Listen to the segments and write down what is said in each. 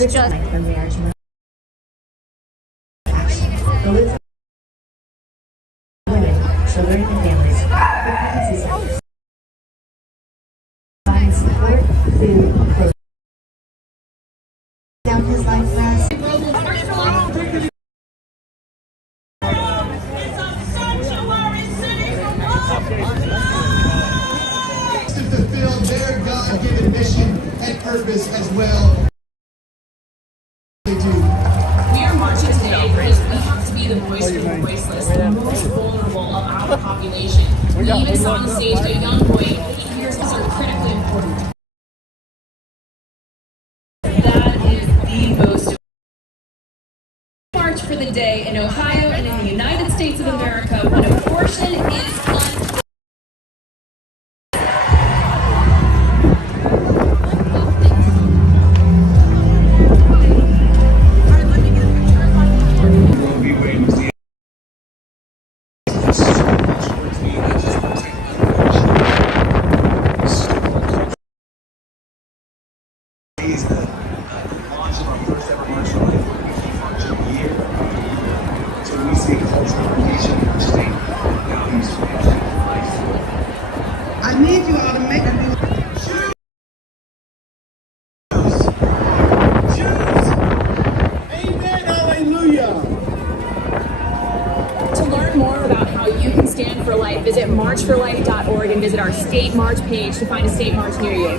it's just the marriage. The list women, children, and families. The pregnancy center. Providing support, food, clothes. Down his life last. To fulfill their God-given mission and purpose as well. They do. We are marching today because we have to be the voice for the voiceless, the most vulnerable of our population. We even saw on stage a young boy. Here's are critically important. That is the most march for the day in Ohio and in the United States of America when abortion is I need you all to make a new Jews. Amen. Hallelujah. To learn more about how you can stand for life, visit marchforlife.org and visit our state march page to find a state march near you.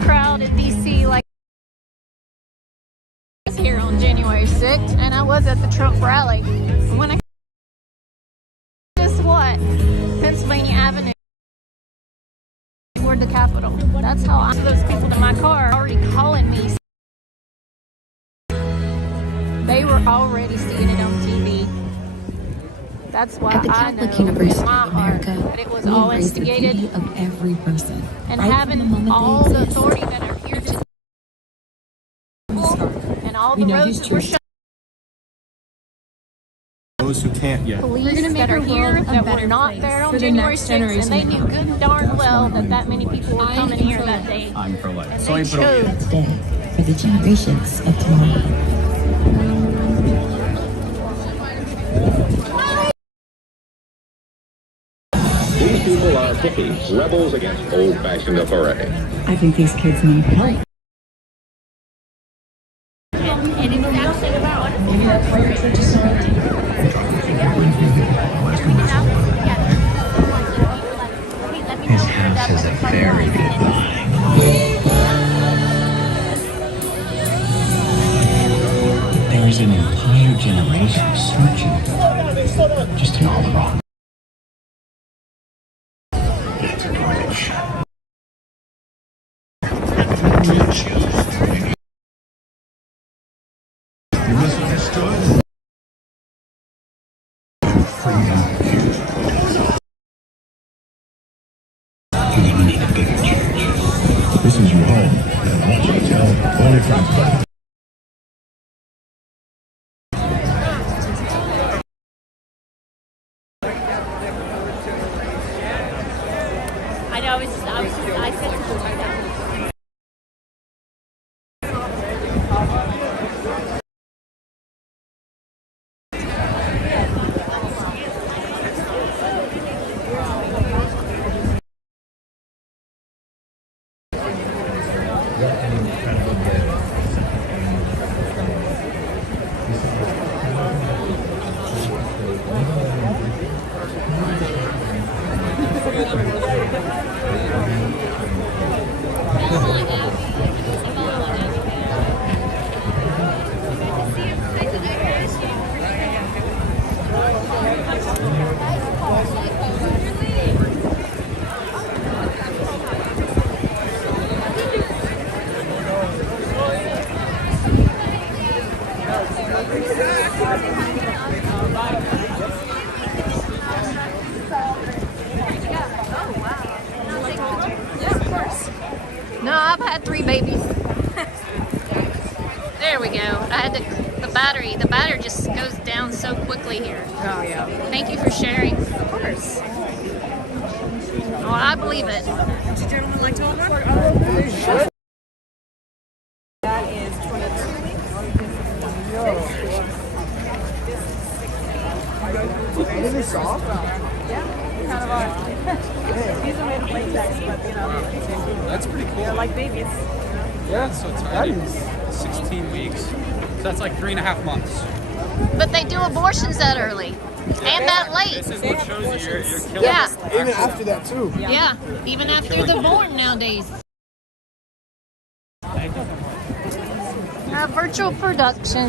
crowd in DC like here on January 6th, and I was at the Trump rally. When I guess what? Pennsylvania Avenue toward the Capitol. That's how I those people in my car are already calling me. They were already seeing it on TV. That's why At the I know Catholic University in my of heart America, that it was we all embrace the instigated, beauty of every person, and right from the having moment all they the exist. authority that are here to and all We the know roads these that were truths. shut. Those who can't yet. Police that are here that were not there on January 6th, and they knew good and darn well that many people were coming here that day. I'm for life. And So they I chose. Today, for the generations of tomorrow. These people are hippies, rebels against old-fashioned authority. I think these kids need help. His house has a very good line. There is an entire generation searching just in all the wrong. It's a bridge. You misunderstood? Freedom. You're gonna need a bigger church. This is your home, and I want you to tell all your friends about it. I know, I said something like that. No, I've had 3 babies. There we go. I had to, the battery. The battery just goes down so quickly here. Oh, yeah. Thank you for sharing. Of course. Oh, I believe it. Would you gentlemen like to hold one? That is 22 weeks. Is it soft? Yeah, kind of are. These are made of latex, but you know. That's pretty cool. They're like babies. Yeah, so it's already 16 weeks. So that's like 3.5 months. But they do abortions that early and that late. This is what shows you you're killing Yeah. Even after that too. Yeah, even after they're born nowadays. Our virtual production.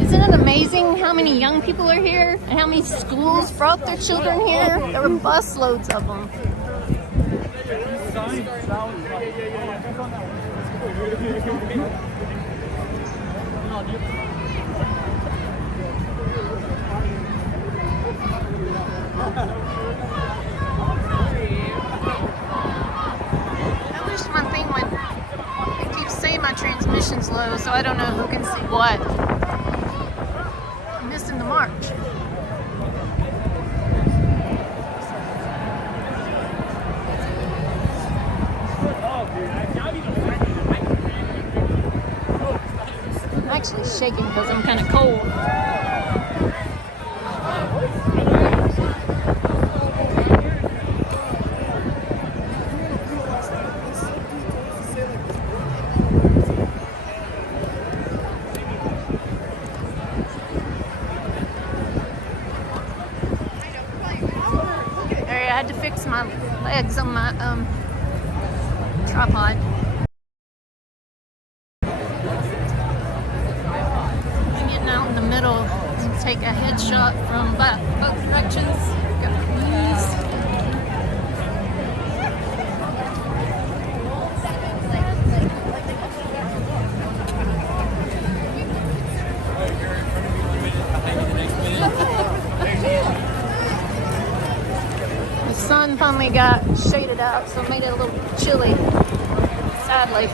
Isn't it amazing how many young people are here and how many schools brought their children here? There were bus loads of them. I wish my thing would. It keeps saying my transmission's low, so I don't know who can see what. I'm missing the march. I'm actually shaking because I'm kind of cold. I had to fix my legs on my tripod. I'm getting out in the middle and take a headshot from both directions. Got these. The sun finally got shaded out, so it made it a little chilly, sadly.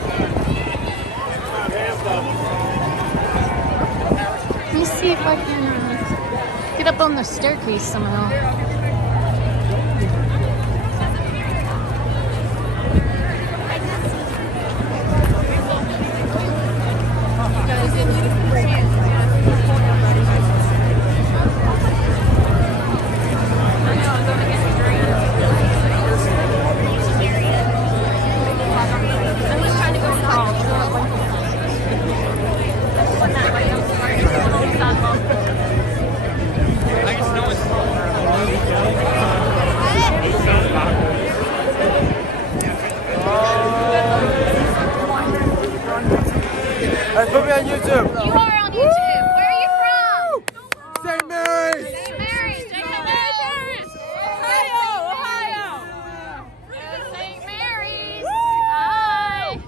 Let me see if I can get up on the staircase somehow. Hey, put me on YouTube. You are on YouTube. Where are you from? St. Mary's. St. Mary's. St. Mary's. Ohio. Go St. Mary's. Hi.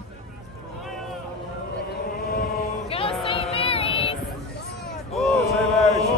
Go St. Mary's. Oh, St. Mary's.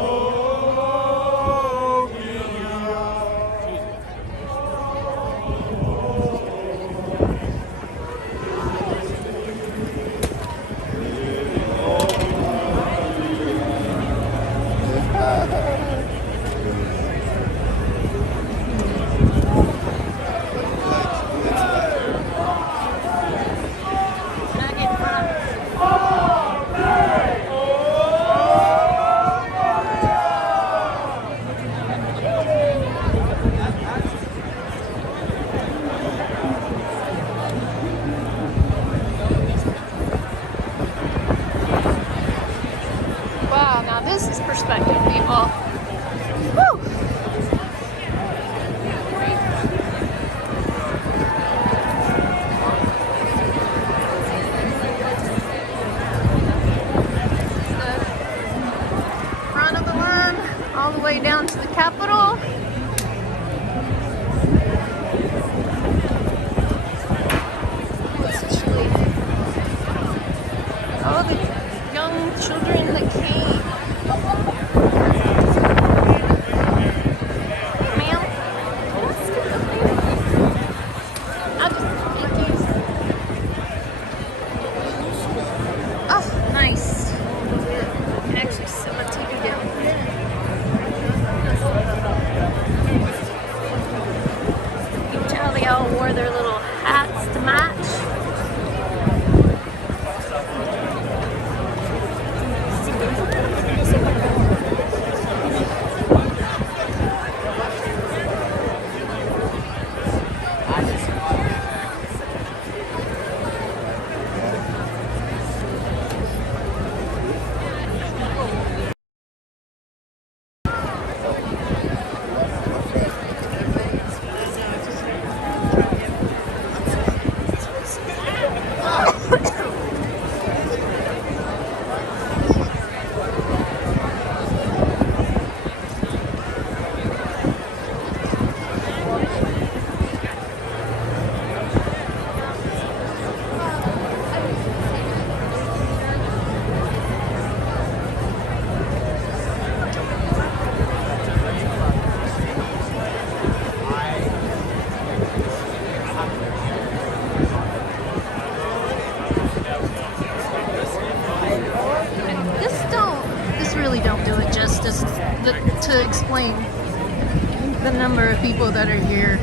explain the number of people that are here.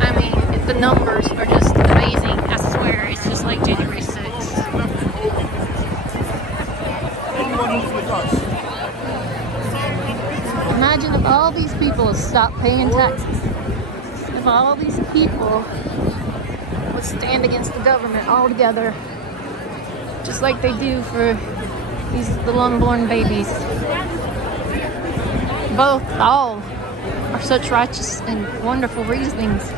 I mean, the numbers are just amazing. I swear, it's just like January 6th. Imagine if all these people stopped paying taxes. If all these people would stand against the government all together, just like they do for the unborn babies. All are such righteous and wonderful reasonings.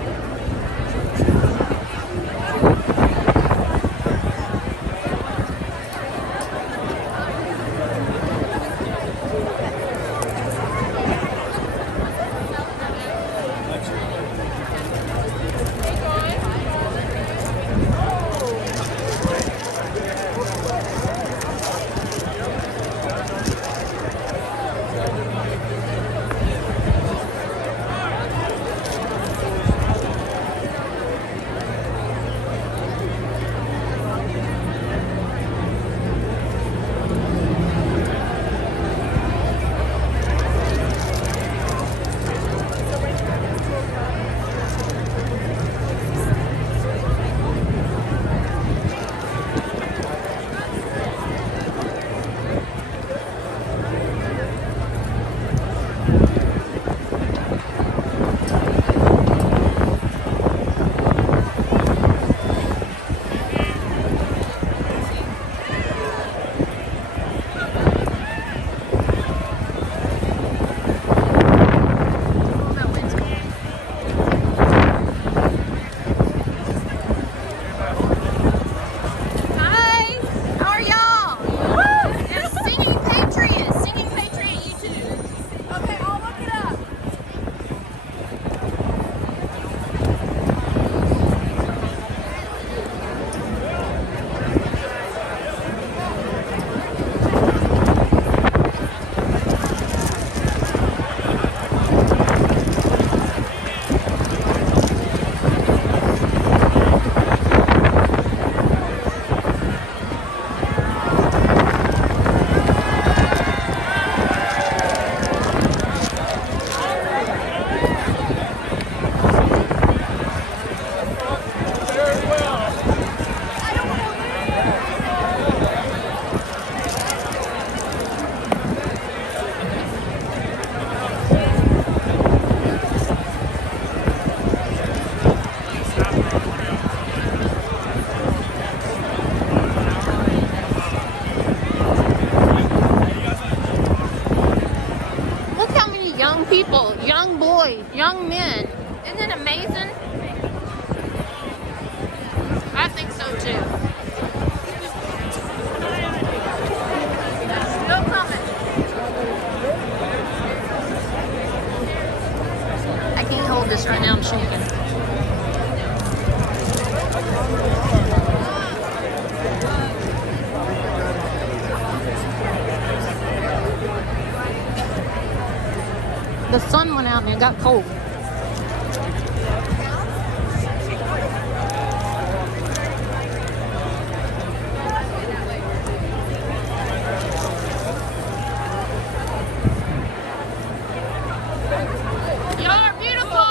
People, young boys, young men. Isn't it amazing? I think so too. Still coming. I can't hold this right now, I'm shaking. The sun went out and it got cold. Y'all are beautiful.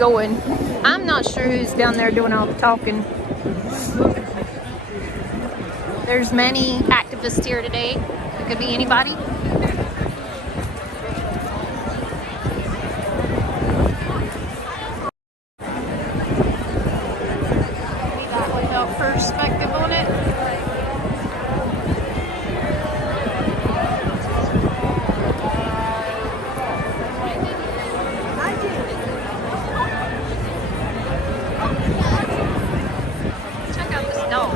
going. I'm not sure who's down there doing all the talking. There's many activists here today. It could be anybody. Without perspective on it. Check out this dog.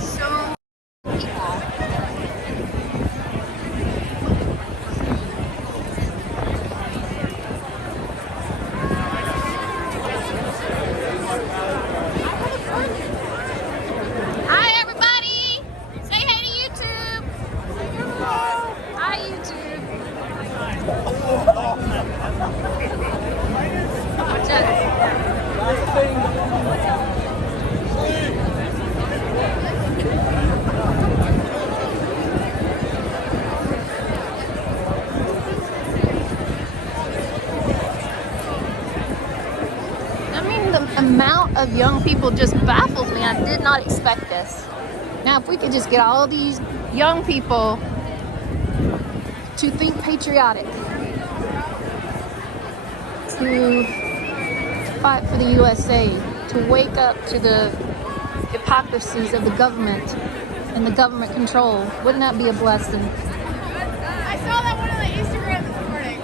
So hi everybody! Say hey to YouTube! Hi YouTube! Watch out. I mean, the amount of young people just baffles me. I did not expect this. Now, if we could just get all these young people to think patriotic, to fight for the USA, to wake up to the hypocrisies of the government and the government control, wouldn't that be a blessing? I saw that one on the Instagram this morning.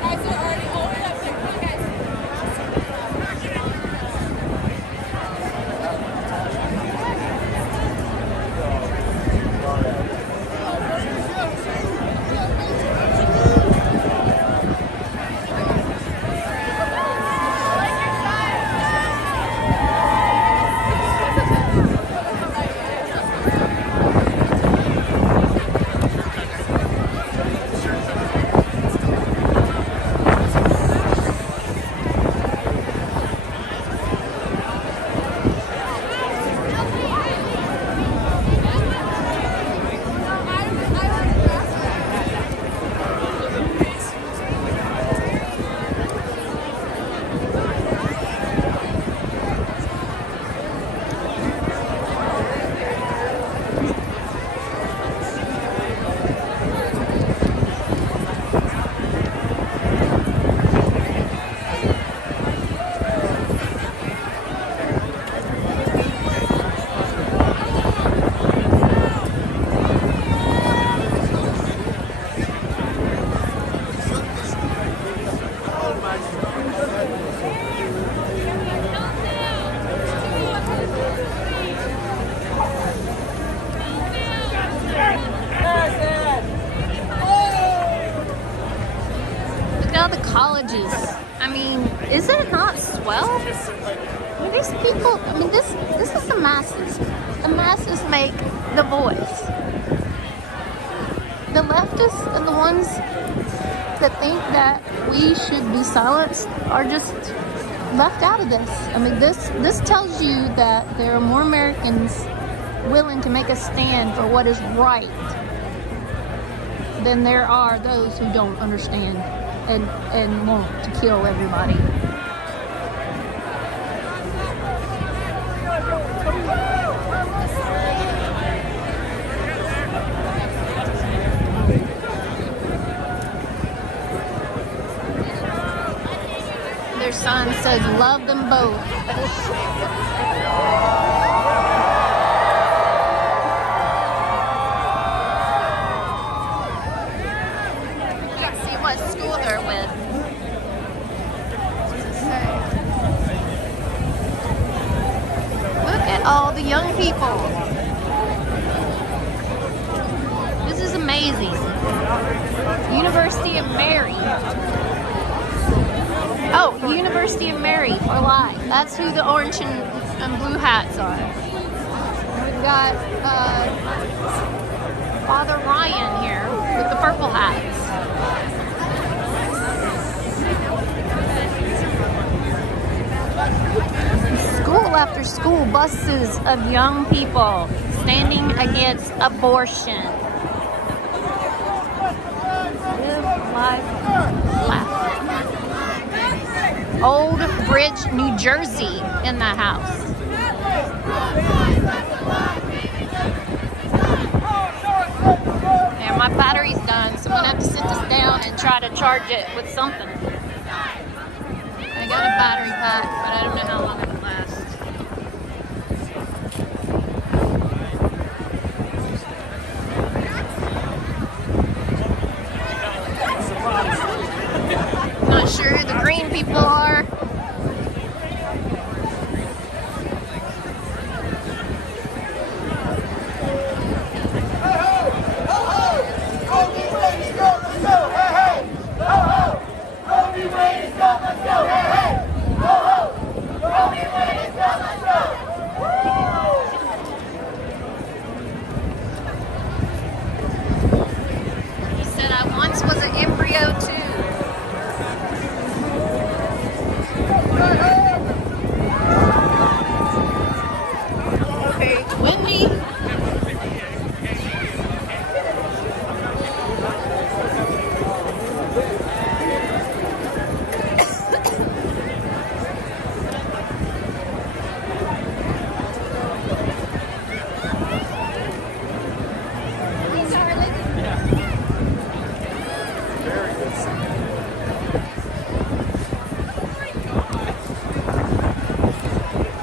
Guys, they're already open up. Come on, guys. Look at all the colleges. I mean, is it not swell? I mean, these people, I mean, this is the masses. The masses make the voice. The leftists and the ones that think that we should be silenced are just left out of this. I mean, this tells you that there are more Americans willing to make a stand for what is right than there are those who don't understand and want to kill everybody. Their sign says, "Love them both." Let's see what school they're with. Look at all the young people. This is amazing. University of Mary. Oh, University of Mary for life. That's who the orange and blue hats are. We've got Father Ryan here with the purple hats. School school after school, buses of young people standing against abortion. Live life, laugh. Old Bridge, New Jersey in the house. And my battery's done, so I'm gonna have to sit this down and try to charge it with something. I got a battery pack, but I don't know how long it'll last. Not sure who the green people are. He said I once was an embryo too. Okay, Whitney.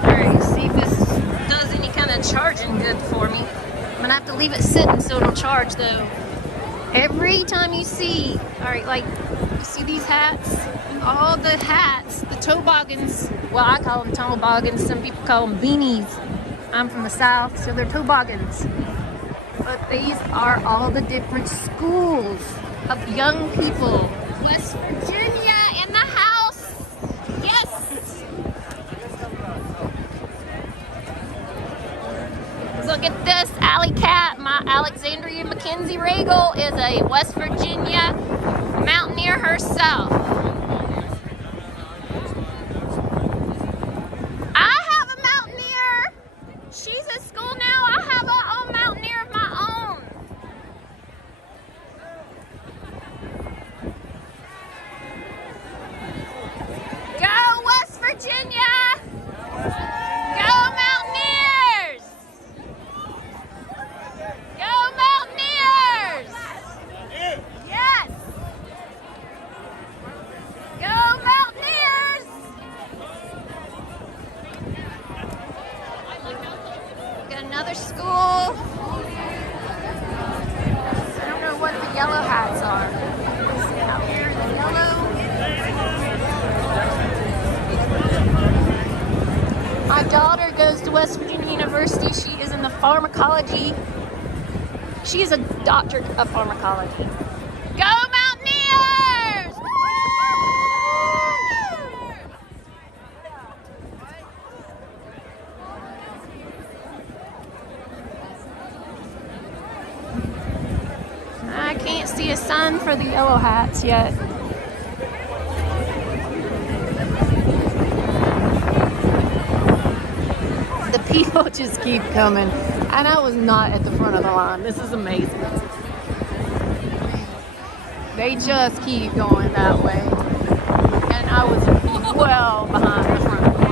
Alright, see if this does any kind of charging good for me. I'm gonna have to leave it sitting so it'll charge though. Every time you see, alright, like, you see these hats? All the hats, the toboggans, well, I call them toboggans, some people call them beanies. I'm from the South, so they're toboggans. But these are all the different schools of young people. West Virginia in the house. Yes. Look at this alley cat. My Alexandria Mackenzie Regal is a West Virginia mountaineer herself. I have a mountaineer. She's at school now. I have a own mountaineer of my own. Go West Virginia! Go Mountaineers! Go Mountaineers! Yes! Go Mountaineers! Got another school. I don't know what the yellow hats are. See out here, the yellow. My daughter goes to West Virginia University. She is in the pharmacology. She is a doctor of pharmacology. Go Mountaineers! Woo! I can't see a sign for the yellow hats yet. The people just keep coming. And I was not at the front of the line. This is amazing. They just keep going that way. And I was well behind the front of the line.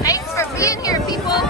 Thanks for being here, people.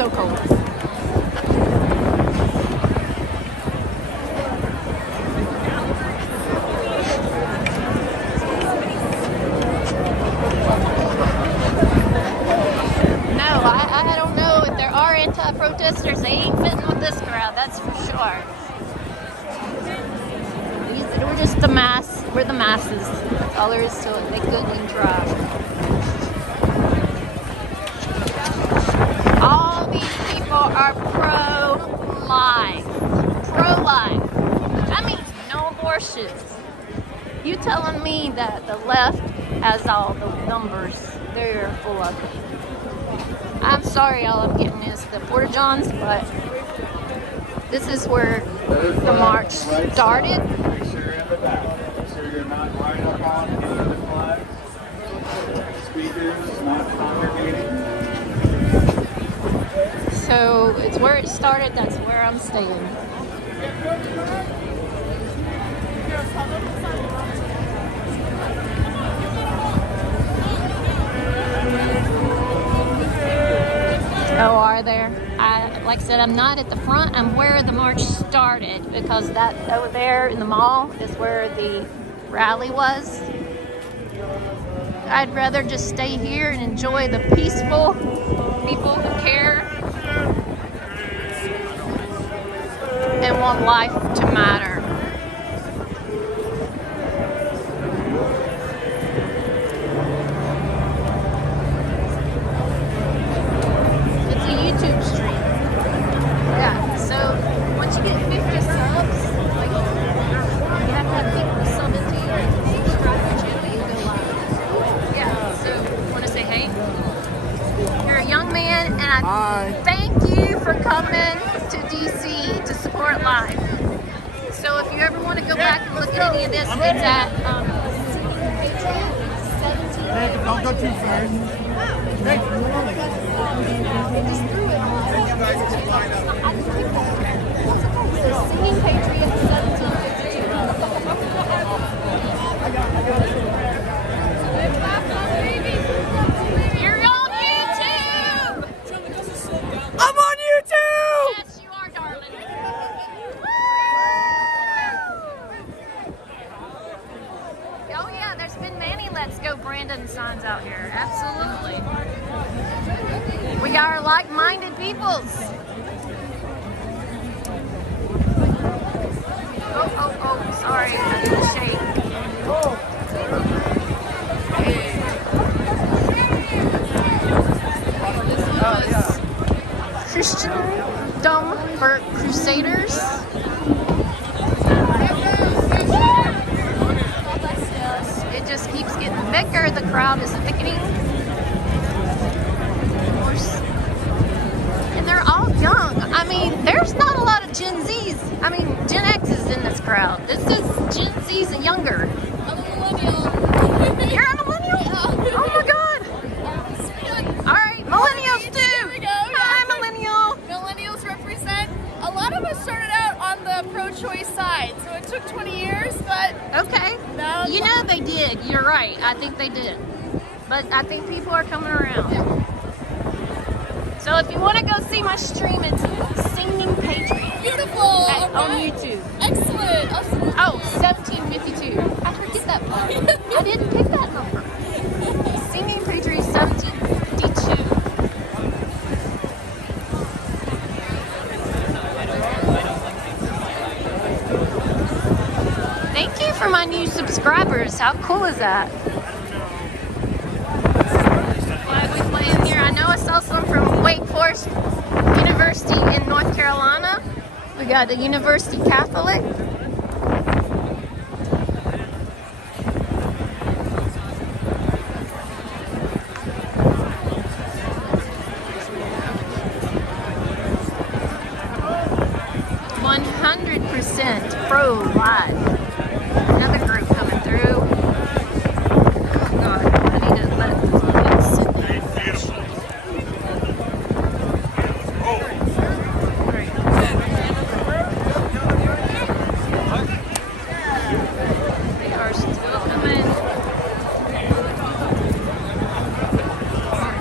so cold. No, I don't know if there are anti-protesters. They ain't fitting with this crowd, that's for sure. We're just the mass. We're the masses. That's all there is to it. They couldn't try. All these people are pro-life. Pro-life. That means no abortions. You telling me that the left has all the numbers? They're full of it. I'm sorry all I'm getting is the Porta Johns, but this is where the march started. Make sure you're in the back. Make sure you're not right up on any of the flags. Speakers not congregating. So it's where it started, that's where I'm staying. Oh, are there? Like I said, I'm not at the front. I'm where the march started because that over there in the mall is where the rally was. I'd rather just stay here and enjoy the peaceful people who care and want life to matter. It's a YouTube stream. Yeah, so once you get 50 subs, like you have to have people sub into your channel, you go live. Yeah, so want to say hey? You're a young man, and I thank you for coming to DC to support life. So if you ever want to go back and look at any of this, it's at Don't go too fast. Singing Patriots 1752. You're on YouTube! I'm on YouTube! Yes, you are, darling. Oh yeah, there's been many Let's Go Brandon signs out here. Absolutely. We are like-minded peoples. Oh, sorry, I didn't shake. Christendom for Crusaders. It just keeps getting bigger. The crowd is thickening. And they're all young. I mean, there's not a lot of Gen Zs. I mean, Gen X is in this crowd. This is Gen Zs and younger. I'm a millennial. You're a millennial? Yeah. Oh my god. All right, millennials too. There we go. Hi, millennial. Millennials represent, a lot of us started out on the pro-choice side, so it took 20 years, but Okay. now You know they did. You're right. I think they did. But I think people are coming around. So if you want to go see my stream, it's Singing Patriots beautiful. on Alright. YouTube. Excellent. Absolutely. Oh, 1752. I forget that part. I didn't pick that number. Singing Patriots 1752. Thank you for my new subscribers. How cool is that? What are we playing here? I know I saw some from Wake Forest University in North Carolina. We got the University Catholic. Pro-life. Another group coming through. Oh God, I need to let it sit there. They are still coming.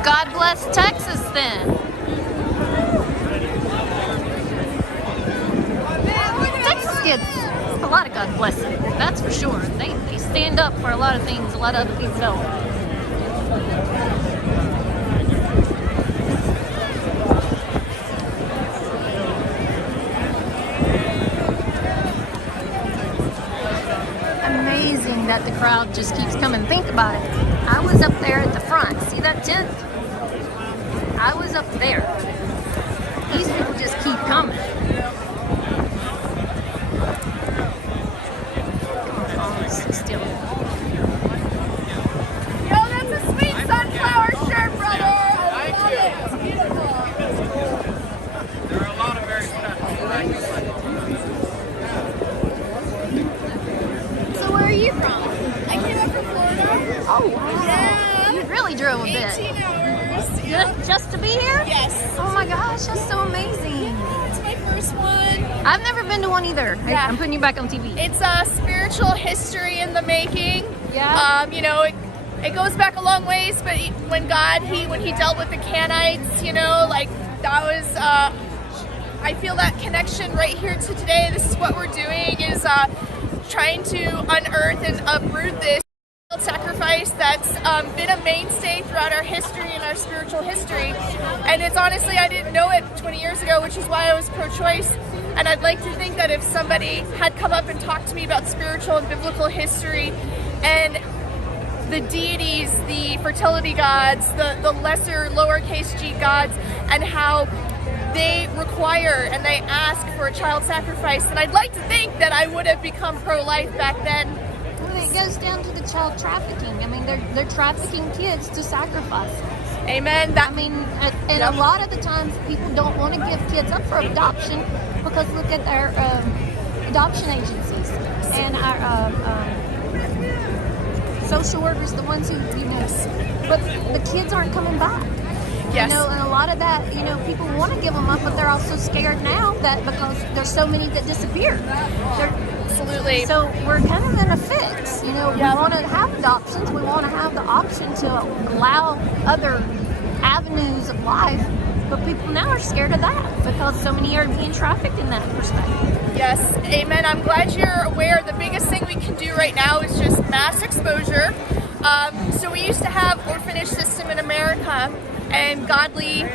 God bless Texas then. lot of God blessing. That's for sure. They stand up for a lot of things a lot of other people don't. Amazing that the crowd just keeps coming. Think about it. I was up there at the front. See that tent? I was up there. These people just keep coming. Still. Yo, that's a sweet sunflower shirt, brother. I love it. It's beautiful. There are a lot of very special things. So where are you from? I came up from Florida. Oh wow. Yeah. You really drove a 18 bit. hours. Just to be here? Yes. Oh my gosh, that's so amazing. It's my first one. I've never been to one either. Yeah. I'm putting you back on TV. It's a spiritual history in the making. Yeah. You know, it goes back a long ways, but when he dealt with the Canaanites, you know, like that was, I feel that connection right here to today. This is what we're doing, is trying to unearth and uproot this sacrifice that's been a mainstay throughout our history and our spiritual history. And it's honestly, I didn't know it 20 years ago, which is why I was pro-choice. And I'd like to think that if somebody had come up and talked to me about spiritual and biblical history and the deities, the fertility gods, the lesser lowercase g gods, and how they require and they ask for a child sacrifice, then I'd like to think that I would have become pro-life back then. Well, it goes down to the child trafficking. I mean, they're trafficking kids to sacrifice. Amen. I mean, and a lot of the times people don't want to give kids up for adoption because look at our adoption agencies and our social workers, the ones who, you know, but the kids aren't coming back. Yes. You know, and a lot of that, you know, people want to give them up, but they're also scared now that because there's so many that disappeared. Absolutely. So we're kind of in a fix. You know, we want to have adoptions. We want to have the option to allow other avenues of life. But people now are scared of that because so many are being trafficked in that perspective. Yes, amen. I'm glad you're aware. The biggest thing we can do right now is just mass exposure. So we used to have orphanage system in America, and godly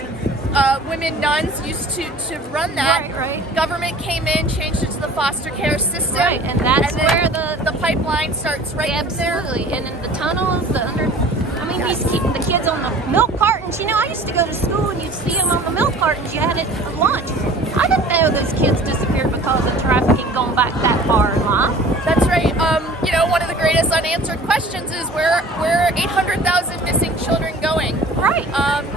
women nuns used to run that. Right. Government came in, changed it to the foster care system. Right, and that's then where the pipeline starts right there. Absolutely, and in the tunnels, the under. I mean, he's keeping the kids on the milk cartons. You know, I used to go to school and you'd see them on the milk cartons. You had it for lunch. I didn't know those kids disappeared because of trafficking going back that far in life. That's right. You know, one of the greatest unanswered questions is where are 800,000 missing children going? Right.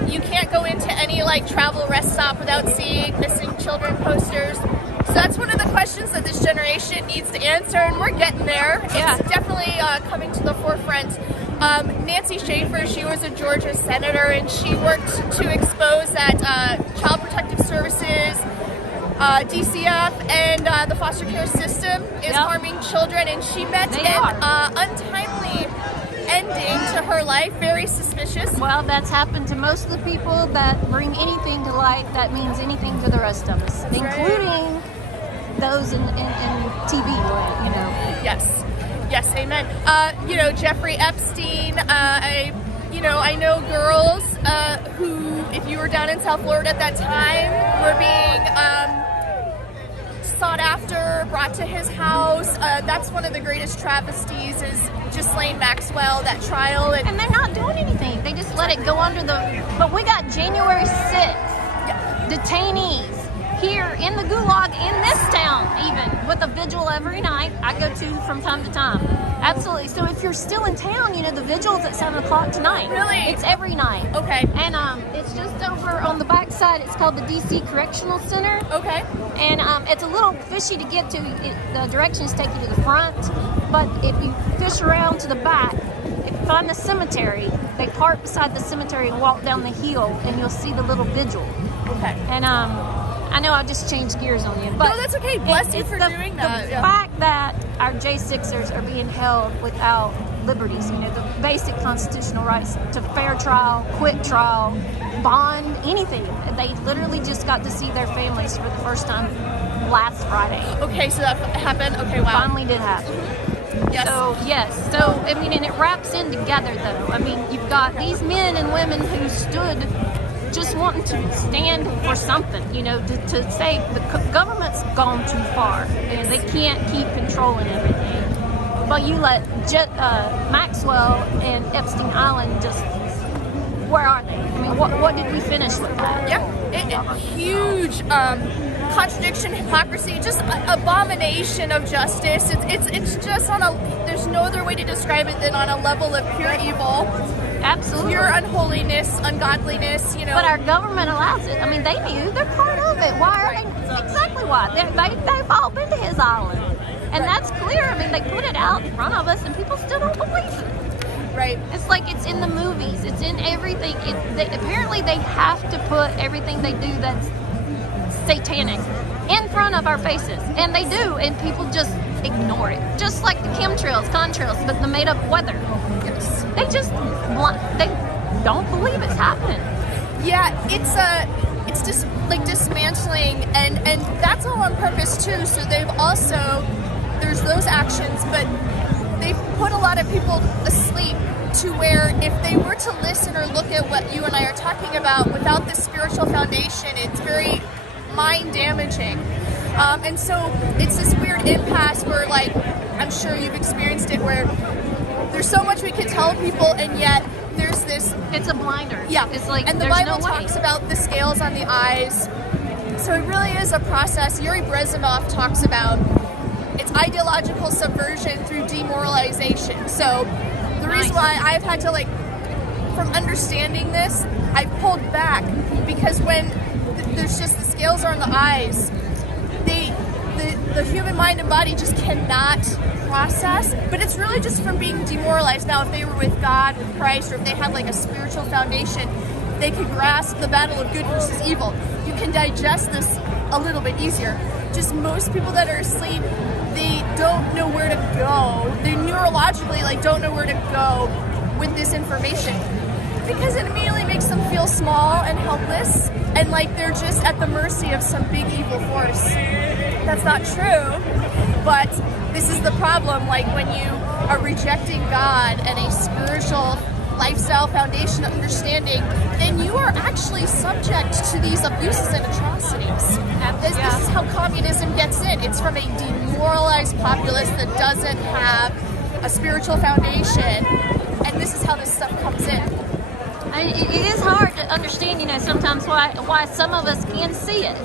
You can't go into any like travel rest stop without seeing missing children posters. So that's one of the questions that this generation needs to answer, and we're getting there. Yeah. It's definitely coming to the forefront. Nancy Schaefer, she was a Georgia senator, and she worked to expose that Child Protective Services, DCF, and the foster care system is harming children, and she met an untimely ending to her life. Very suspicious. Well, that's happened to most of the people that bring anything to light that means anything to the rest of us, including those in TV, you know. Yes, amen. You know, Jeffrey Epstein, I know girls who, if you were down in South Florida at that time, were being sought after, brought to his house. That's one of the greatest travesties is Ghislaine Maxwell, that trial. And they're not doing anything. They just let it go under the... But we got January 6th detainees here in the gulag in this town, even with a vigil every night I go to from time to time. Absolutely. So if you're still in town, you know, the vigil's at 7 o'clock tonight. Really? It's every night. Okay. And it's just over on the back side. It's called the DC Correctional Center. Okay. And it's a little fishy to get to. The directions take you to the front, but if you fish around to the back, if you find the cemetery, they park beside the cemetery and walk down the hill, and you'll see the little vigil. Okay. And I know I just changed gears on you, but no, that's okay. Bless you for doing that. The fact that our J6ers are being held without liberties, you know, the basic constitutional rights to fair trial, quick trial, bond, anything. They literally just got to see their families for the first time last Friday. Okay, so that happened. Okay, wow. Finally did happen. Yes. So, yes. So, I mean, and it wraps in together, though. I mean, you've got these men and women who stood just wanting to stand for something, you know, to say the government's gone too far and they can't keep controlling everything. But you let Maxwell and Epstein Island just, where are they? I mean, what did we finish with that? Yeah, huge contradiction, hypocrisy, just abomination of justice. It's just on a, there's no other way to describe it than on a level of pure evil. Absolutely. Pure unholiness, ungodliness, you know. But our government allows it. I mean, they knew. They're part of it. Why are they? Exactly why. They've all been to his island. And that's clear. I mean, they put it out in front of us and people still don't believe it. Right. It's like it's in the movies. It's in everything. Apparently, they have to put everything they do that's satanic in front of our faces. And they do. And people just ignore it. Just like the chemtrails, contrails, but the made-up weather. Yes. They just they don't believe it's happening. Yeah, it's just like dismantling, and that's all on purpose too. So they've also, there's those actions, but they've put a lot of people asleep to where if they were to listen or look at what you and I are talking about without this spiritual foundation, it's very mind damaging. And so it's this weird impasse where, like, I'm sure you've experienced it, where there's so much we could tell people, and yet there's this. It's a blinder. Yeah, it's like, and the Bible talks about the scales on the eyes. So it really is a process. Yuri Brezhnev talks about it's ideological subversion through demoralization. So the reason why I've had to, like, from understanding this, I've pulled back because when there's just the scales are on the eyes, the human mind and body just cannot process, but it's really just from being demoralized. Now, if they were with God, with Christ, or if they had like a spiritual foundation, they could grasp the battle of good versus evil. You can digest this a little bit easier. Just most people that are asleep, they don't know where to go. They neurologically don't know where to go with this information because it immediately makes them feel small and helpless and like they're just at the mercy of some big evil force. That's not true, but this is the problem. Like when you are rejecting God and a spiritual lifestyle foundation understanding, then you are actually subject to these abuses and atrocities. This is how communism gets in. It's from a demoralized populace that doesn't have a spiritual foundation, and this is how this stuff comes in. And it is hard to understand, sometimes why some of us can see it,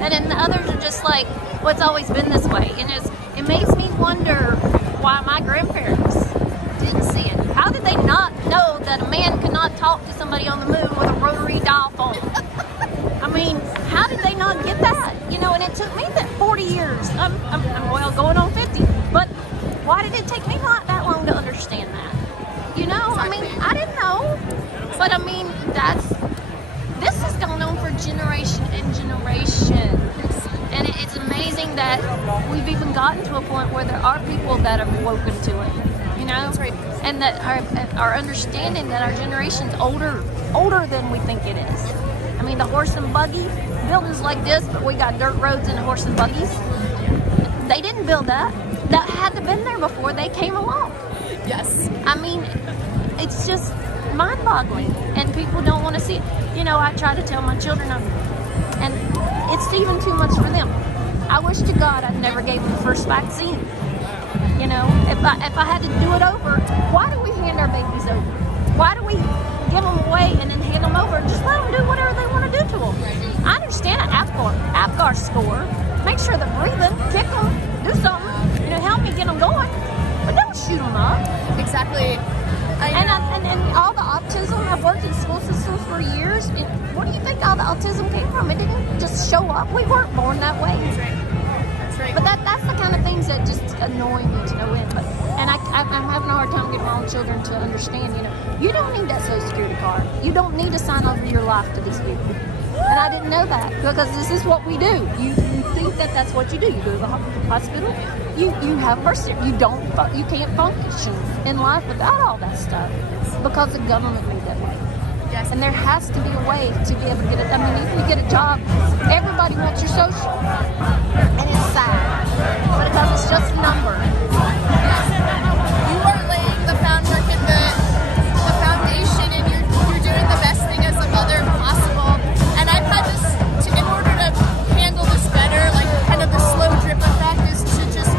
and then the others are just like, well, it's always been this way. And it makes me wonder why my grandparents didn't see it. How did they not know that a man could not talk to somebody on the moon with a rotary dial phone? I mean, how did they not get that? And it took me that 40 years. I'm going on 50. But why did it take me not that long to understand that? I mean, I didn't know. But I mean, this has gone on for generation and generation. And it's amazing that we've even gotten to a point where there are people that have woken to it. That's right. And that our understanding that our generation's older than we think it is. I mean, the horse and buggy, buildings like this, but we got dirt roads and horse and buggies. They didn't build that. That had to have been there before they came along. Yes. I mean, it's just mind-boggling, and people don't want to see it. I try to tell my children, and it's even too much for them. I wish to God I'd never gave them the first vaccine. If I had to do it over, why do we hand our babies over? Why do we give them away and then hand them over and just let them do whatever they want to do to them? I understand an APGAR score. Make sure they're breathing, kick them, do something, help me get them going. But don't shoot them up. Exactly. And all the autism, I've worked in school systems for years. Where do you think all the autism came from? It didn't just show up. We weren't born that way. That's right. That's right. But that's the kind of things that just annoy me to no end. And I'm having a hard time getting my own children to understand, you don't need that Social Security card. You don't need to sign over your life to these people. And I didn't know that because this is what we do. You think that that's what you do. You go to the hospital. You have birth certificate. You can't function in life without all that stuff because the government made that way. Yes. And there has to be a way to be able to get it. I mean, even to get a job, everybody wants your social. And it's sad. Because it's just a number. You are laying the groundwork and the foundation, and you're doing the best thing as a mother possible. And I've had this in order to handle this better, like kind of the slow drip effect is to just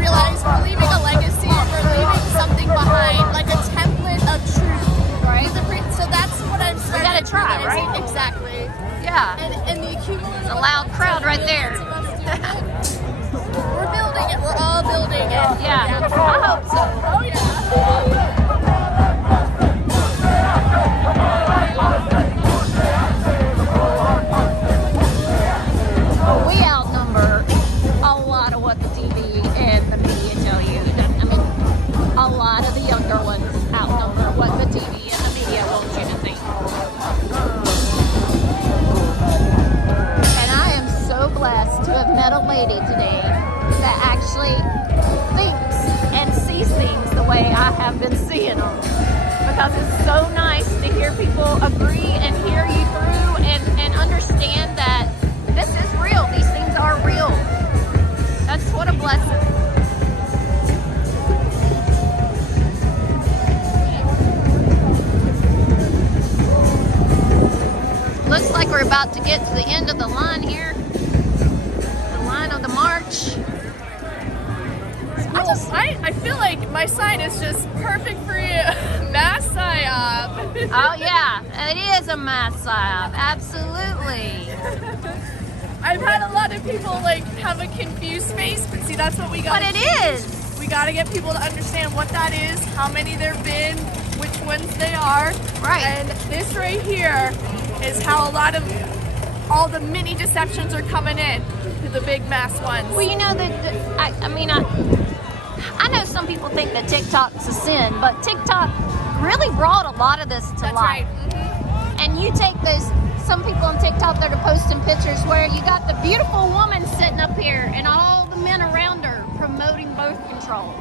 realize we're leaving a legacy, we're leaving something behind, like a template of truth. Right. So that's what I'm starting gotta to try, realize. right? Exactly. Yeah. And the accumulative. It's a loud crowd right there. We're building it. We're all building it. Yeah. I hope so. Oh yeah. We outnumber a lot of what the TV and the media tell you. I mean, a lot of the younger ones outnumber what the TV and the media want you to think. And I am so blessed to have met a lady today that actually thinks and sees things the way I have been seeing them. Because it's so nice to hear people agree and hear you through and understand that this is real. These things are real. That's what a blessing. Looks like we're about to get to the end of the line here. The line of the march. I feel like my sign is just perfect for you. Mass psyop. Oh yeah, it is a mass psyop. Absolutely. I've had a lot of people like have a confused face, but see, that's what we got. But it is. We got to get people to understand what that is, how many there've been, which ones they are. Right. And this right here is how a lot of all the mini deceptions are coming in to the big mass ones. Well, you know that. I know some people think that TikTok's a sin, but TikTok really brought a lot of this to That's light. right. Mm-hmm. And you take those, some people on TikTok that are posting pictures where you got the beautiful woman sitting up here and all the men around her promoting birth control.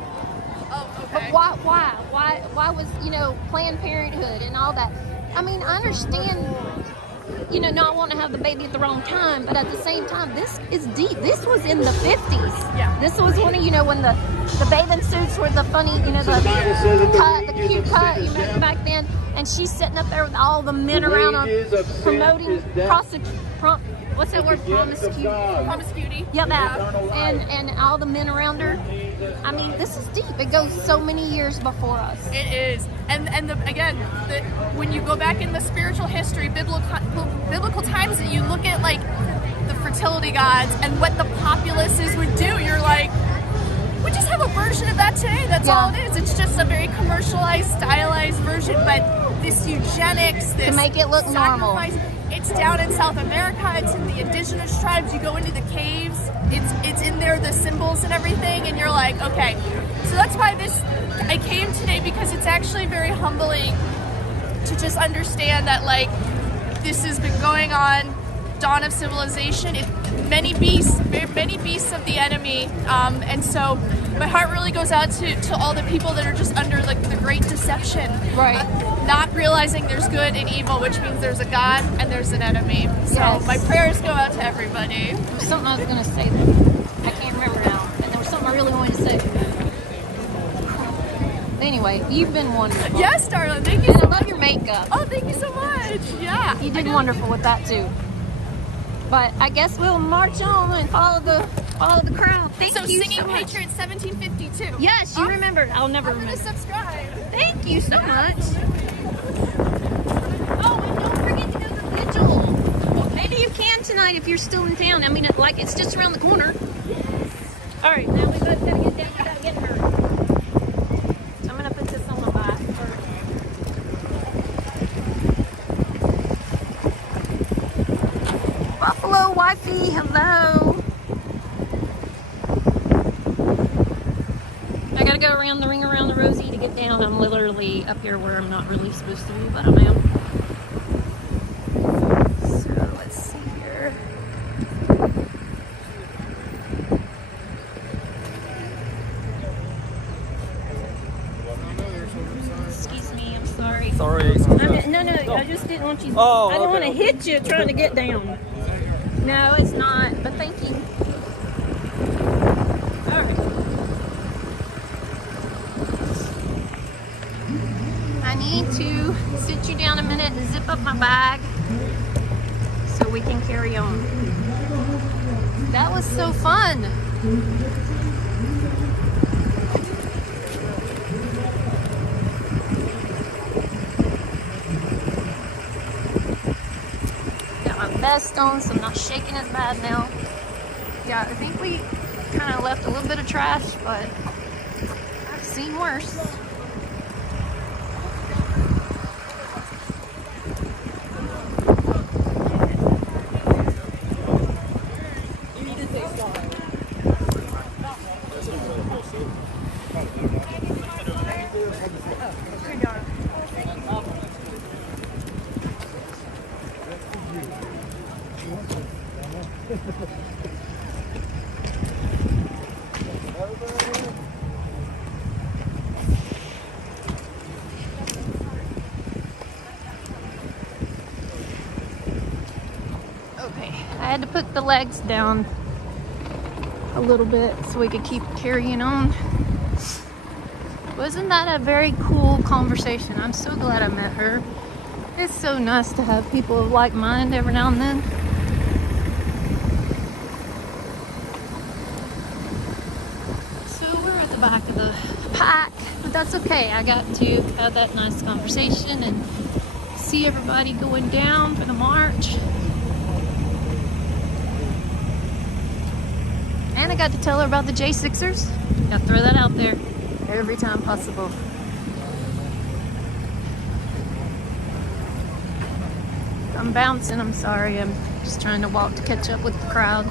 Oh, But okay. why was, Planned Parenthood and all that? I mean, I understand, not wanting to have the baby at the wrong time, but at the same time, this is deep. This was in the 50s. Yeah. This was when the bathing suits were the funny, the cute cut, you remember back then? And she's sitting up there with all the men around her promoting what's that word? Promiscuity. Promiscuity. Yeah, that. And all the men around her. I mean, this is deep. It goes so many years before us. It is, and when you go back in the spiritual history, biblical times, and you look at like the fertility gods and what the populaces would do, you're like, we just have a version of that today. That's all it is. It's just a very commercialized, stylized version. But this eugenics, this to make it look normal. It's down in South America. It's in the indigenous tribes. You go into the caves. It's in there, the symbols and everything, and you're like, okay. So that's why I came today, because it's actually very humbling to just understand that like this has been going on, dawn of civilization. Many beasts of the enemy, and so my heart really goes out to all the people that are just under like the great deception, right? Not realizing there's good and evil, which means there's a God and there's an enemy. So Yes. my prayers go out to everybody. There was something I was going to say that I can't remember now, and there was something I really wanted to say. Anyway, you've been wonderful. Yes, darling. Thank you. And So I love much. your makeup. Oh, thank you so much. Yeah, You did wonderful with that too. But I guess we'll march on and follow the crowd. Thank So you singing so much. Patriots 1752. Yes, you remembered. I'll never I'm gonna remember. subscribe. Thank you so much. Oh, and don't forget to go to the vigil. Maybe you can tonight if you're still in town. I mean, it's just around the corner. All right, now we both gotta get down. You gotta get her. So I'm gonna put this on my back first. Buffalo wifey, hello. I gotta go around the ring around the rosy to get down. I'm literally up here where I'm not really supposed to be, but I am. So let's see here. Excuse me, I'm sorry. Sorry. No, I just didn't want you. Oh, I didn't okay, want to hit you trying to get down. No, it's not. But thank you. All right. I need to sit you down a minute and zip up my bag so we can carry on. That was so fun. Got my vest on, so I'm not shaking as bad now. Yeah, I think we kind of left a little bit of trash, but I've seen worse. Okay, I had to put the legs down a little bit so we could keep carrying on. Wasn't that a very cool conversation? I'm so glad I met her. It's so nice to have people of like mind every now and then. So we're at the back of the pack, but that's okay. I got to have that nice conversation and see everybody going down for the march. And I got to tell her about the J6ers. Gotta throw that out there every time possible. I'm bouncing, I'm sorry. I'm just trying to walk to catch up with the crowd.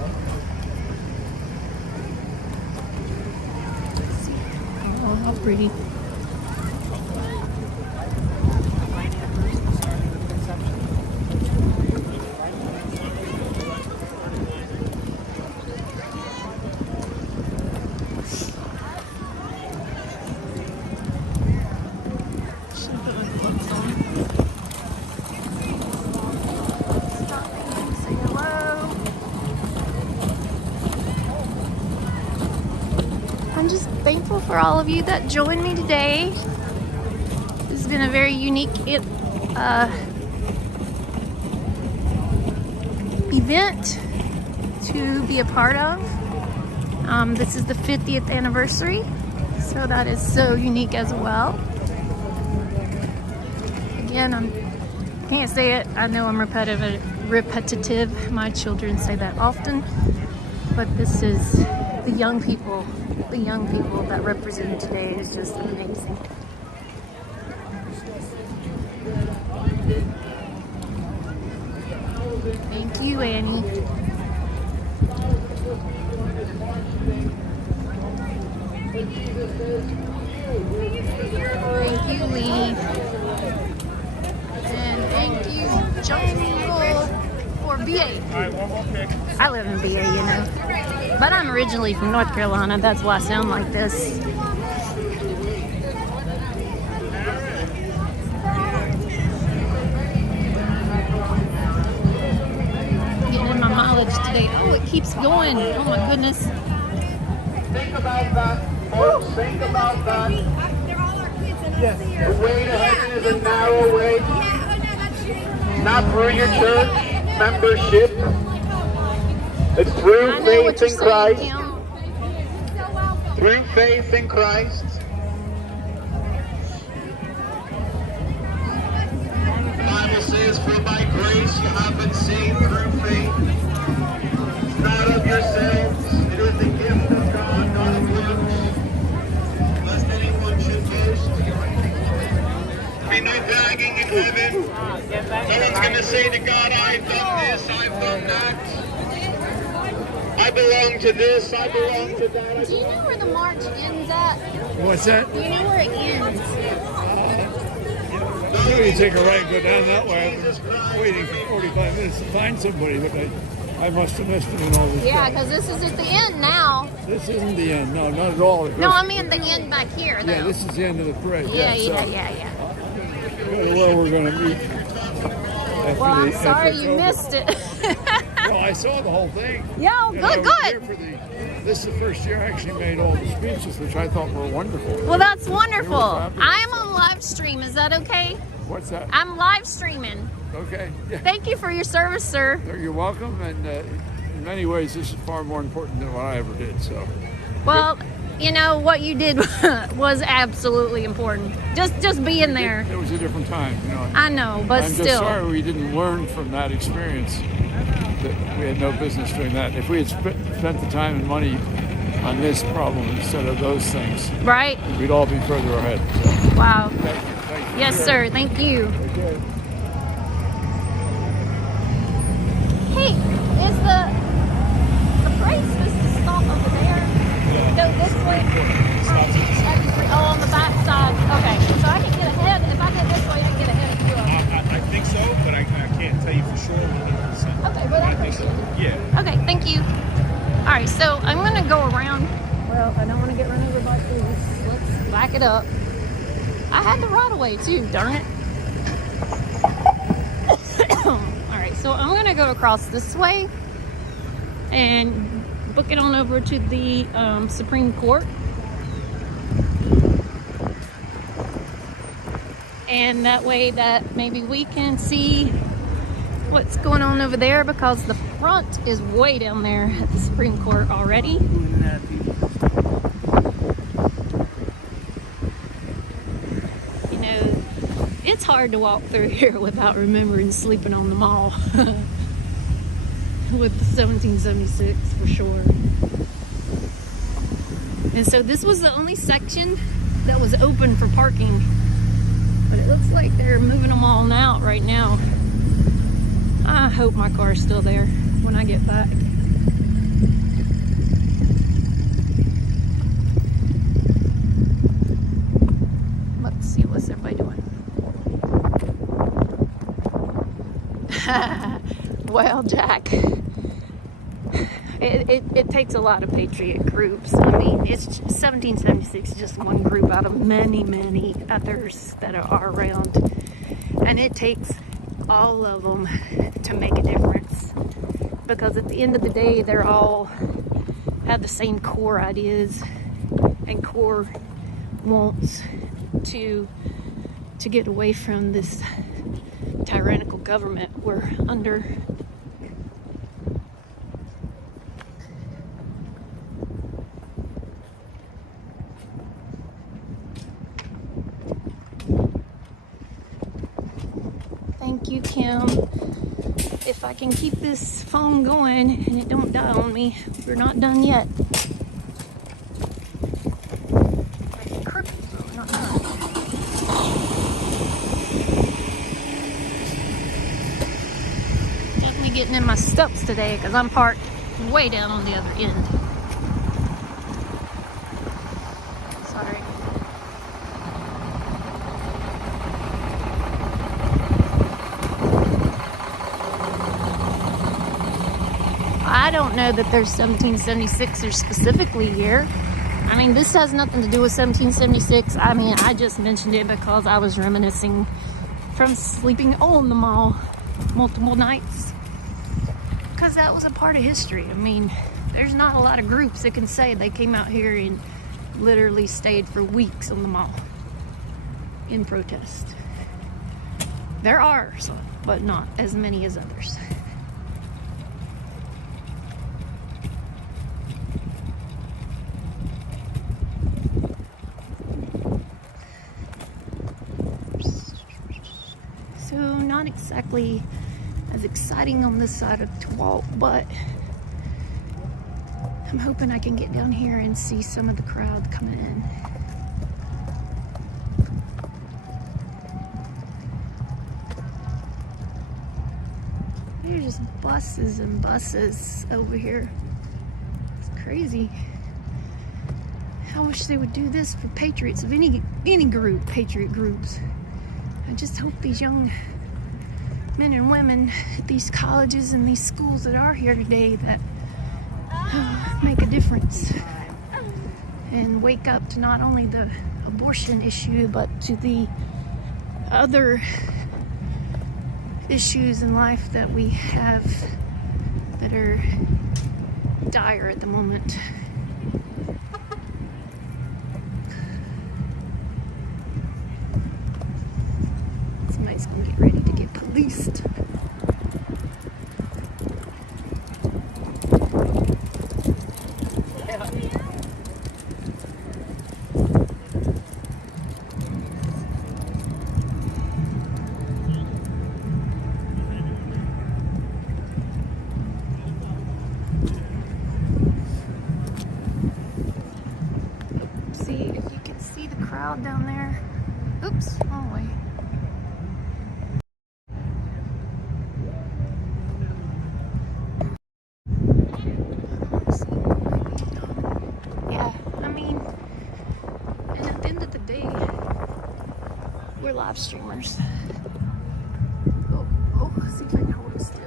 Oh, how pretty. I'm just thankful for all of you that joined me today. This has been a very unique event to be a part of. This is the 50th anniversary, so that is so unique as well. Again, I can't say it. I know I'm repetitive. My children say that often, but this is the young people that represent today is just amazing. Thank you, Annie. Thank you, Lee. And thank you, Jungle, for BA. I live in BA, you know. But I'm originally from North Carolina. That's why I sound like this. Getting in my mileage today. Oh, it keeps going. Oh my goodness. Think about that, folks. Think about that. The way to heaven is a narrow way. Not through your church membership. It's through faith in Christ. Through faith in Christ. The Bible says, for by grace you have been saved through faith. It's not of yourselves. It is the gift of God, not of works, lest anyone should boast. There'll be no bragging in heaven. No one's going to say to God, I've done this, I've done that. I belong to this, I belong to that. Do you know where the march ends at? What's that? Do you know where it ends? You take a right and go down that way. I've been waiting for 45 minutes to find somebody, but I must have missed it in all this Yeah, time. because this is at the end now. This isn't the end. No, not at all. No, I mean the end back here, though. Yeah, this is the end of the parade. Yeah. Go to where we're going to meet. Well, I'm sorry you missed it. Well, I saw the whole thing. Yeah, And I good, was good. here for this is the first year I actually made all the speeches, which I thought were wonderful. Well, that's wonderful. fabulous. I am on live stream. Is that okay? What's that? I'm live streaming. Okay. Yeah. Thank you for your service, sir. You're welcome. And in many ways, this is far more important than what I ever did. So. Well, you know what you did was absolutely important. Just being there. It was a different time, you know. I know, but I'm still. just sorry we didn't learn from that experience. That we had no business doing that. If we had spent the time and money on this problem instead of those things, Right? we'd all be further ahead. Wow. Thank you. Thank you. Yes, sir. Thank you. Okay. Hey, is the parade supposed to stop over there? Go this way? Oh, on the back side. Okay, so I can get ahead. If I get this way, I can get ahead of you. I think so, but I can't tell you for sure 100%. Okay, but I appreciate it. Yeah. Okay, thank you. All right, so I'm gonna go around. Well, I don't want to get run over by police. Let's back it up. I had the right of way too, darn it. All right, so I'm gonna go across this way and book it on over to the Supreme Court. And that way that maybe we can see what's going on over there, because the front is way down there at the Supreme Court already. You know, it's hard to walk through here without remembering sleeping on the mall with the 1776 for sure. And so this was the only section that was open for parking, but it looks like they're moving them all out right now. I hope my car's still there when I get back. Let's see, what's everybody doing? Well, Jack, it takes a lot of patriot groups. I mean, it's 1776 is just one group out of many, many others that are around. And it takes all of them to make a difference. Because at the end of the day, they're all have the same core ideas and core wants to get away from this tyrannical government we're under. Thank you, Kim. If I can keep this phone going and it don't die on me, we're not done yet. Definitely getting in my steps today because I'm parked way down on the other end. Sorry. I don't know that there's 1776ers specifically here. I mean, this has nothing to do with 1776. I mean, I just mentioned it because I was reminiscing from sleeping on the mall multiple nights. Because that was a part of history. I mean, there's not a lot of groups that can say they came out here and literally stayed for weeks on the mall in protest. There are some, but not as many as others. So not exactly as exciting on this side of to walk, but I'm hoping I can get down here and see some of the crowd coming in. There's just buses and buses over here. It's crazy. I wish they would do this for patriots of any group, patriot groups. I just hope these young men and women at these colleges and these schools that are here today that make a difference and wake up to not only the abortion issue but to the other issues in life that we have that are dire at the moment. Somebody's gonna get ready to get policed. See if you can see the crowd down there. Oops, wrong way. Yeah, I mean, and at the end of the day, we're live streamers. Oh, see if I can hold it still.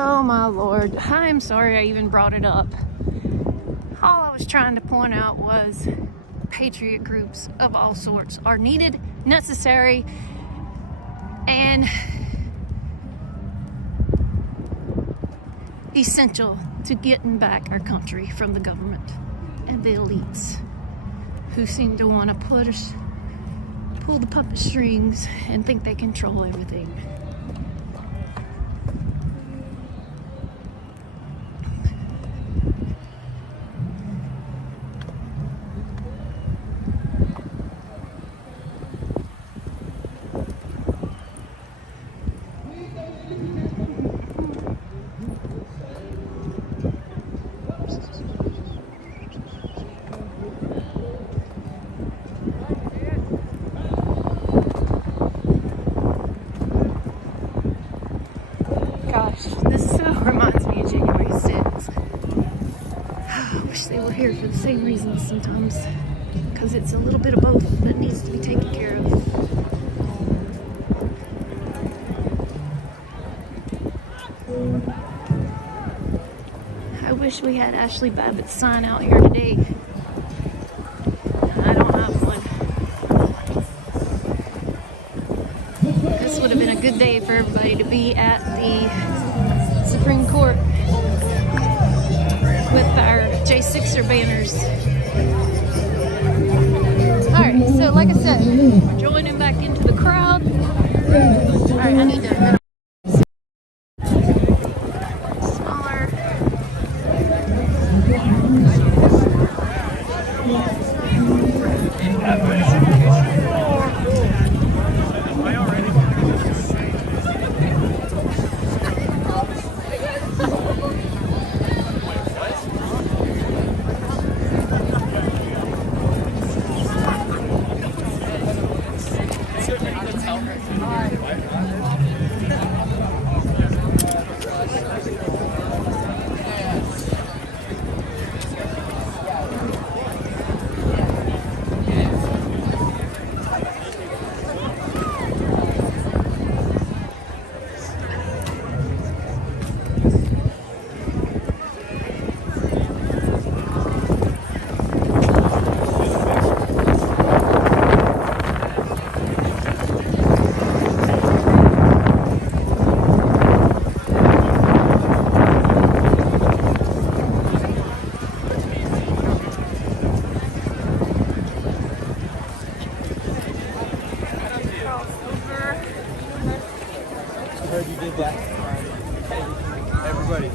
Oh my Lord, I'm sorry I even brought it up. All I was trying to point out was patriot groups of all sorts are needed, necessary, and essential to getting back our country from the government and the elites who seem to want to pull the puppet strings and think they control everything. Gosh, this so reminds me of January 6th. I wish they were here for the same reasons sometimes, because it's a little bit of both that needs to be taken care of. I wish we had Ashley Babbitt's sign out here today. I don't have one. This would have been a good day for everybody to be at the Supreme Court with our J6er banners. Alright, so like I said, we're joining back into the crowd. Alright, I need to smaller. Everybody.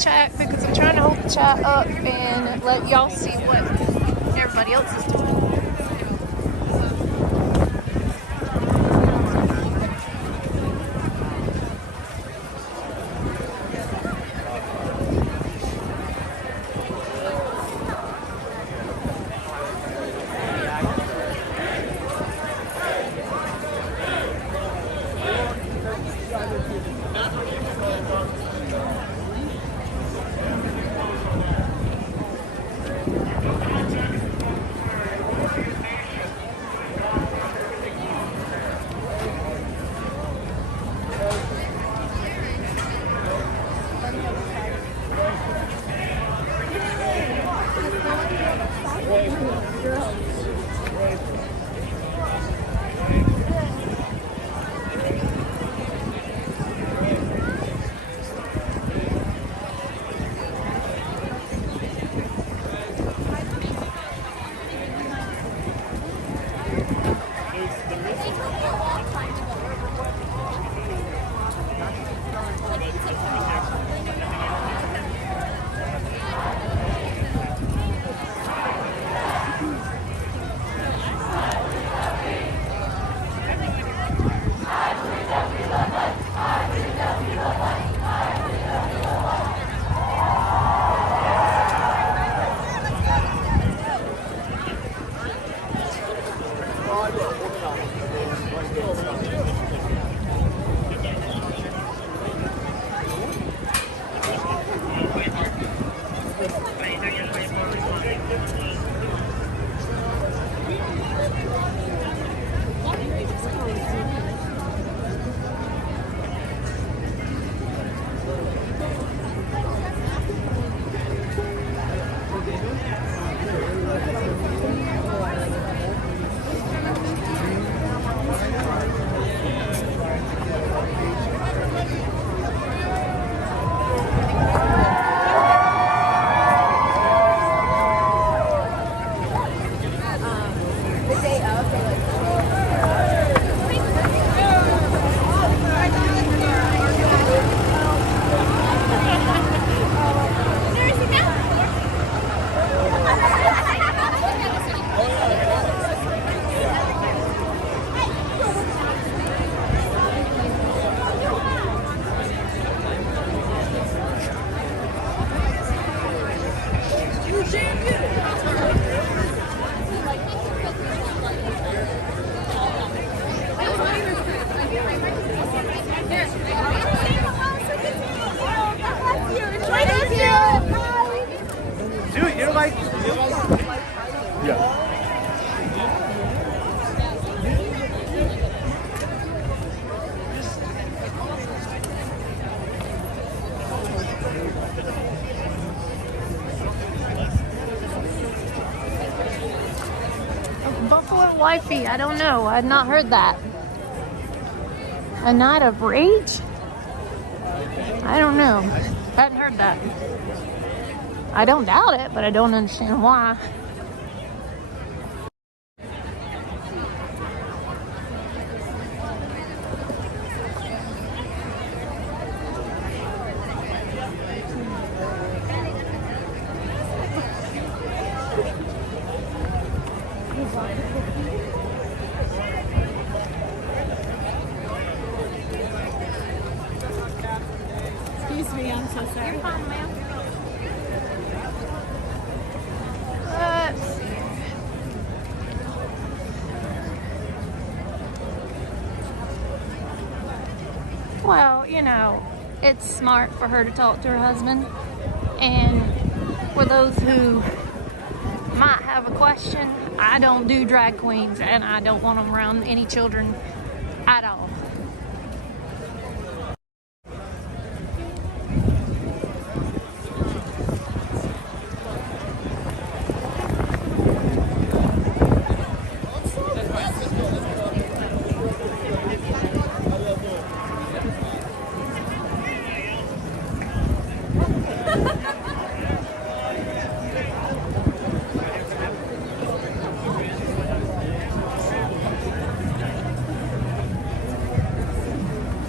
Chat because I'm trying to hold the chat up and let y'all see what everybody else is doing. Dude, you're like. Yeah. Buffalo wifey, I don't know. I had not heard that. A night of rage? I don't know. Hadn't heard that. I don't doubt it, but I don't understand why. Excuse me, I'm so sorry. You're fine, ma'am. Let's see. Well, you know, it's smart for her to talk to her husband. And for those who might have a question, I don't do drag queens and I don't want them around any children at all.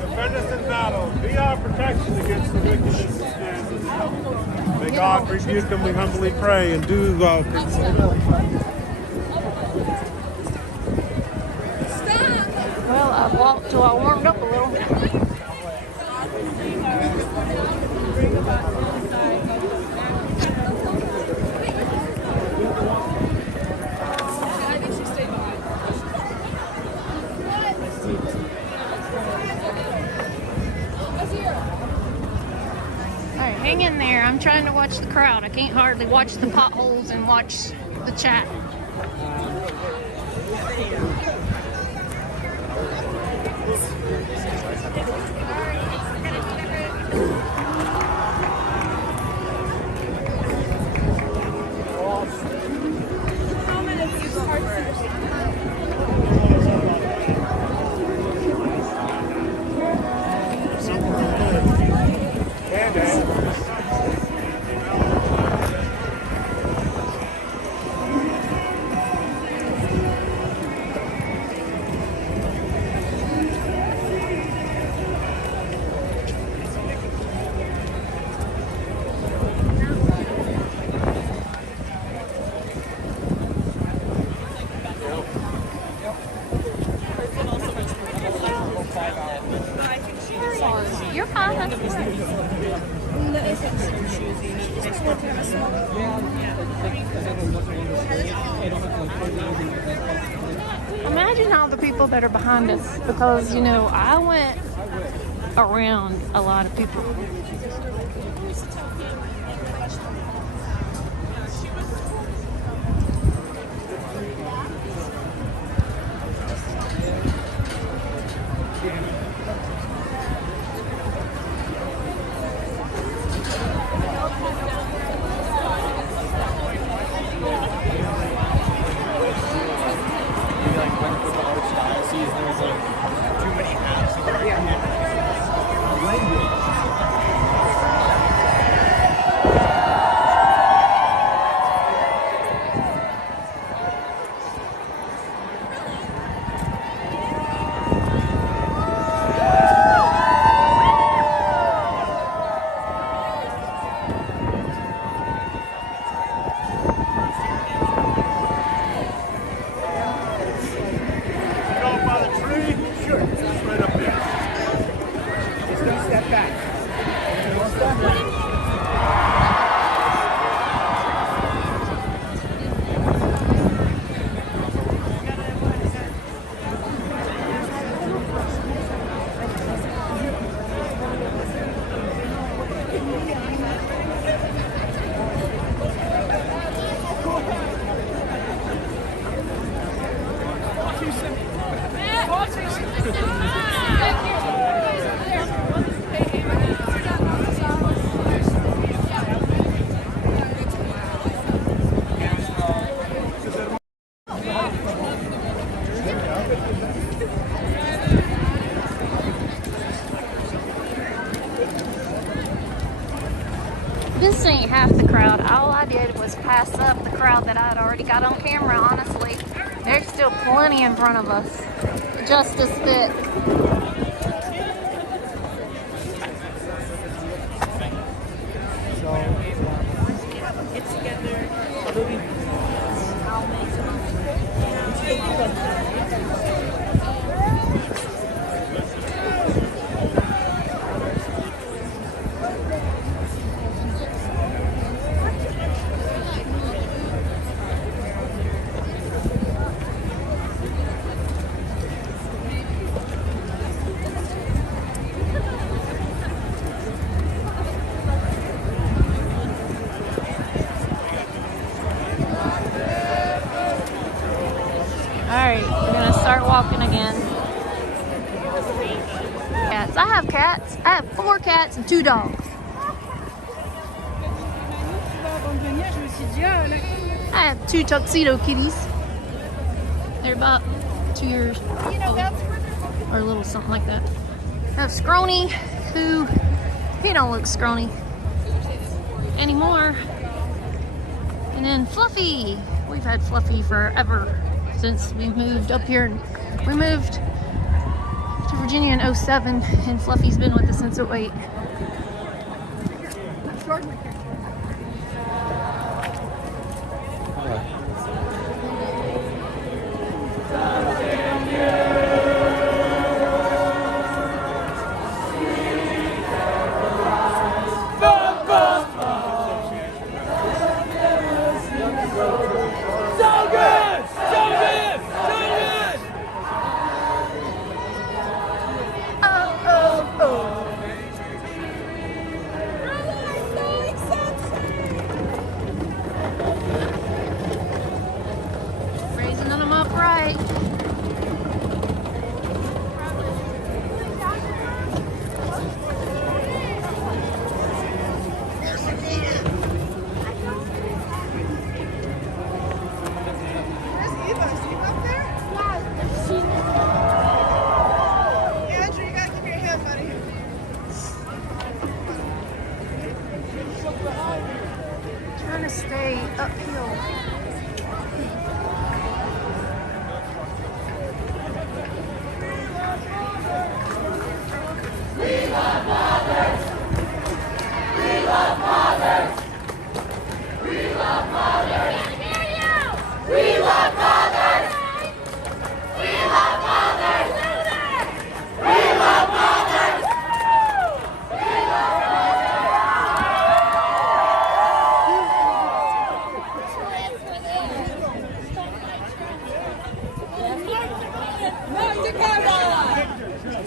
Defend us in battle. Be our protection against the wickedness and snares of the devil. May God rebuke them, we humbly pray, and do Well, I walked till I warmed up a little. Alright, hang in there. I'm trying to watch the crowd. I can't hardly watch the potholes and watch the chat. You're fine. That's fine. Imagine Imagine all the people that are behind us, because, you know, I went around a lot of people. This ain't half the crowd. All I did was pass up the crowd that I'd already got on camera, honestly. There's still plenty in front of us. Just as thick. Alright, we're gonna start walking again. Cats. I have cats. I have 4 cats and 2 dogs. I have 2 tuxedo kitties. They're about 2 years old, or a little something like that. I have Scrawny, who, he don't look scrawny anymore. And then Fluffy. We've had Fluffy forever, since we moved up here. We moved to Virginia in 07, and Fluffy's been with us since 08.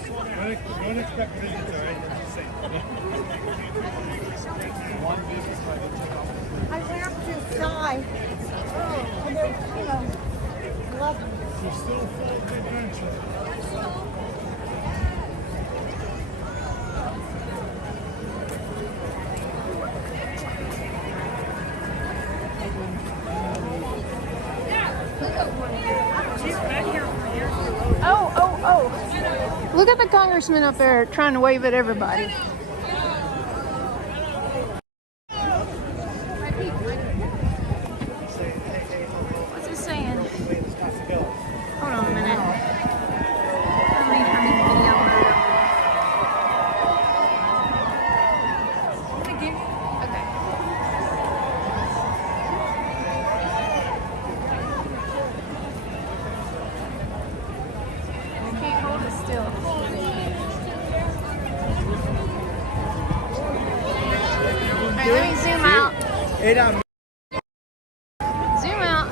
Don't expect visits, all right? One business card. I went inside. And there's, love. You're still full of adventure. Oh. Look at the congressman up there trying to wave at everybody. What's it saying? Hold on a minute. I mean, video mode. Okay. Can't hold it still. Alright, let me zoom out. Zoom out.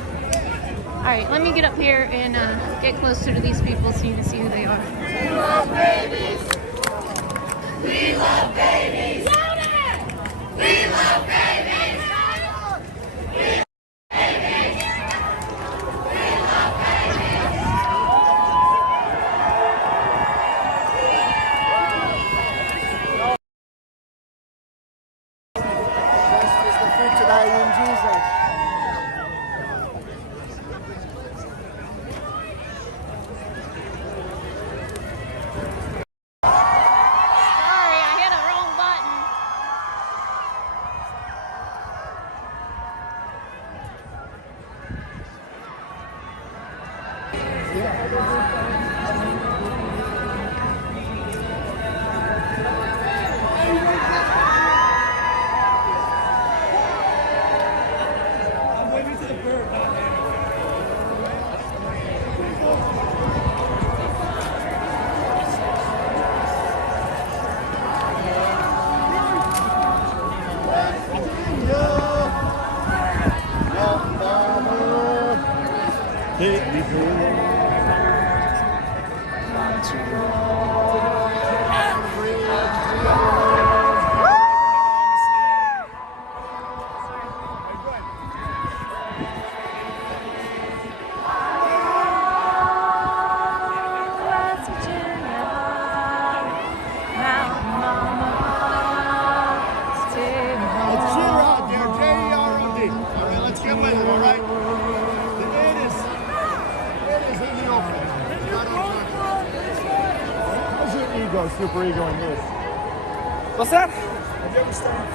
Alright, let me get up here and get closer to these people so you can see who they are. We love babies! We love babies! Louder! We love babies! Sorry, I hit a wrong button. West Virginia, Mountain Mama, stay home. It's zero out there, J-E-R-O-D. All right, let's get with it, all right? The date is in the open. How's your ego, super ego in this? What's that? Have you ever studied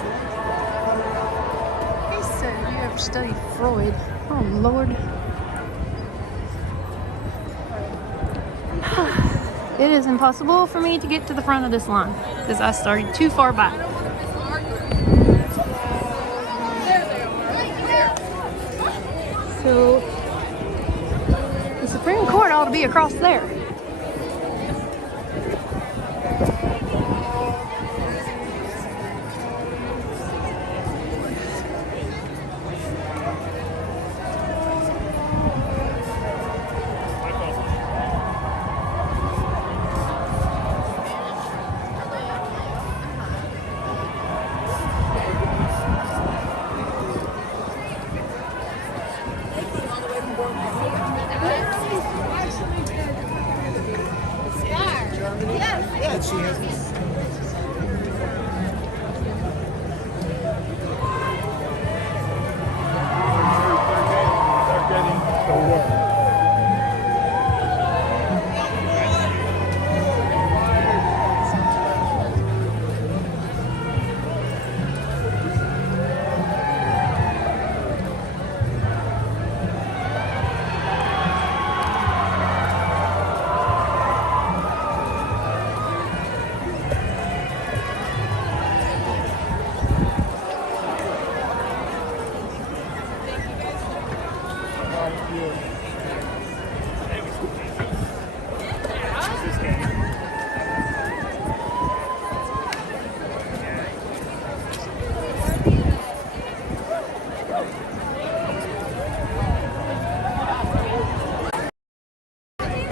He said, "You ever studied Freud?" Oh Lord. It is impossible for me to get to the front of this line because I started too far back. So the Supreme Court ought to be across there. Yeah, she has.